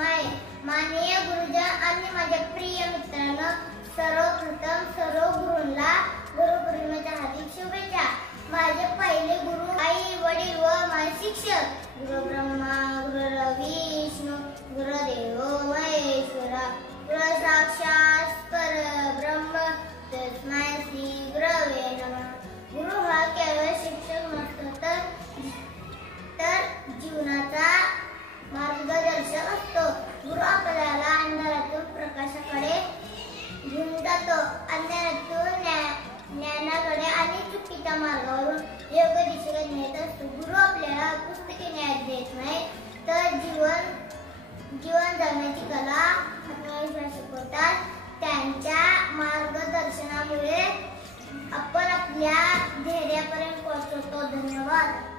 आहे. माननीय गुरुजन आणि माझ्या प्रिय मित्रांनो, सर्वप्रथम सर्व गुरूंना गुरुपौर्णिमेच्या हार्दिक शुभेच्छा. माझे पहिले गुरु आई वडील व माझे शिक्षक गुरु ब्रह्मा गुरु विष्णू गुरुदेव महेश्वरा गुरु साक्षात परब्रह्म तस्मै श्री गुरवे नमः. गुरु हा केवळ शिक्षक नसतो तर जीवनाचा मार्गदर्शक असतो. गुरु आपल्याला अंधारातून प्रकाशाकडे घेऊन जातो, अंधारातून ज्ञानाकडे आणि चुकीच्या मार्गावरून योग्य दिशेकडे नेत असतो. गुरु आपल्याला पुस्तकी ज्ञान देत नाही तर जीवन जगण्याची कला आत्मविश्वास शिकवतात. त्यांच्या मार्गदर्शनामुळे आपण आपल्या ध्येयापर्यंत पोहोचतो. धन्यवाद.